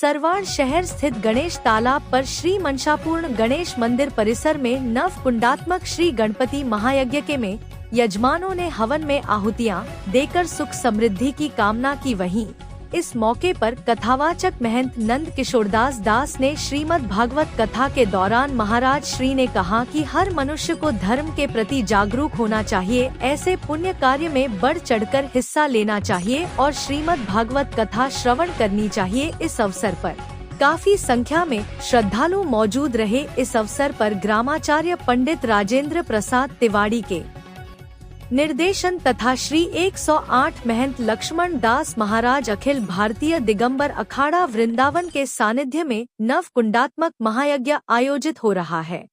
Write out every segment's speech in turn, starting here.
सरवाड़ शहर स्थित गणेश तालाब पर श्री मनशापूर्ण गणेश मंदिर परिसर में नव कुंडात्मक श्री गणपति महायज्ञ के में यजमानों ने हवन में आहुतियां देकर सुख समृद्धि की कामना की। वहीं इस मौके पर कथावाचक महंत नंद किशोरदास दास ने श्रीमद् भागवत कथा के दौरान महाराज श्री ने कहा कि हर मनुष्य को धर्म के प्रति जागरूक होना चाहिए, ऐसे पुण्य कार्य में बढ़ चढ़कर हिस्सा लेना चाहिए और श्रीमद् भागवत कथा श्रवण करनी चाहिए। इस अवसर पर काफी संख्या में श्रद्धालु मौजूद रहे। इस अवसर पर ग्रामाचार्य पंडित राजेंद्र प्रसाद तिवाड़ी के निर्देशन तथा श्री 108 महंत लक्ष्मण दास महाराज अखिल भारतीय दिगंबर अखाड़ा वृंदावन के सानिध्य में नव कुंडात्मक महायज्ञ आयोजित हो रहा है।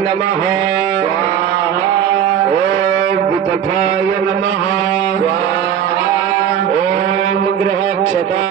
नमः ओम तथाय नमः ओम ग्रह क्षता